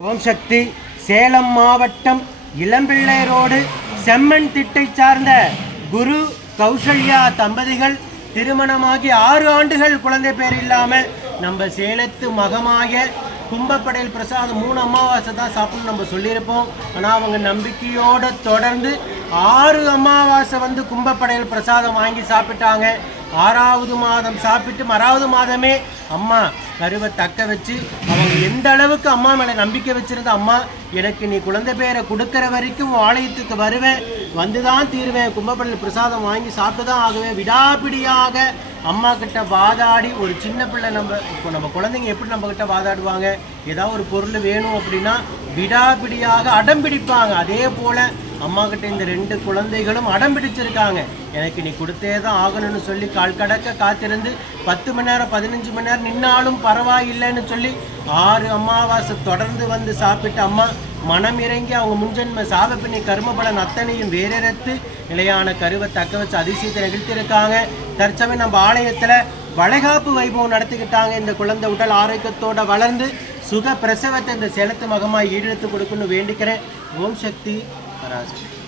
ஓம் சக்தி சேலம் மாவட்டம் இளம்பிள்ளை ரோடு செம்மண் திட்டை சார்ந்த குரு கௌசல்யா தம்பதிகள் திருமணமாகி ஆறு ஆண்டுகள் குழந்தை பேர் இல்லாமல் நம்ம சேலத்து மகமாக கும்பப்படையில் பிரசாதம் மூணு அமாவாசை தான் சாப்பிடணும் நம்ம சொல்லியிருப்போம். ஆனால் அவங்க நம்பிக்கையோடு தொடர்ந்து ஆறு அமாவாசை வந்து கும்பப்படையில் பிரசாதம் வாங்கி சாப்பிட்டாங்க. ஆறாவது மாதம் சாப்பிட்டு ஆறாவது மாதமே அம்மா கருவை தக்க வச்சு அவங்க எந்த அளவுக்கு அம்மா மேலே நம்பிக்கை வச்சுருந்த அம்மா எனக்கு நீ குழந்தை பேரை கொடுக்குற வரைக்கும் ஆலயத்துக்கு வருவேன். வந்து தான் தீருவேன். கும்பப்படையில் பிரசாதம் வாங்கி சாப்பிட்டு தான் ஆகுவேன். விடாபிடியாக அம்மா கிட்ட வாதாடி ஒரு சின்ன பிள்ளை நம்ம இப்போ நம்ம குழந்தைங்க எப்படி நம்ம கிட்ட வாதாடுவாங்க? ஏதாவது ஒரு பொருள் வேணும் அப்படின்னா விடாபிடியாக அடம்பிடிப்பாங்க அதே போல அம்மா கிட்ட இந்த ரெண்டு குழந்தைகளும் அடம் பிடிச்சிருக்காங்க. எனக்கு நீ கொடுத்தே தான் ஆகணும்னு சொல்லி கால் கடக்க காத்திருந்து பத்து மணி நேரம் பதினஞ்சு மணி நேரம் நின்னாலும் பரவாயில்லைன்னு சொல்லி ஆறு அமாவாசை தொடர்ந்து வந்து சாப்பிட்டு அம்மா மனம் இறங்கி அவங்க முன்ஜென்ம சாபப்பிணி கர்மபலன் அத்தனையும் வேறறுத்து நிலையான கருவை தக்க வச்சு அதிசயத்தை நிகழ்த்தியிருக்காங்க தற்சமயம் நம்ம ஆலயத்தில் வளைகாப்பு வைபவம் நடத்திக்கிட்டாங்க. இந்த குழந்தை உடல் ஆரோக்கியத்தோட வளர்ந்து சுக பிரசவத்தை இந்த சேலத்து மகமாக ஈடுத்து கொடுக்குன்னு வேண்டிக்கிறேன். ஓம் சக்தி. Parásito.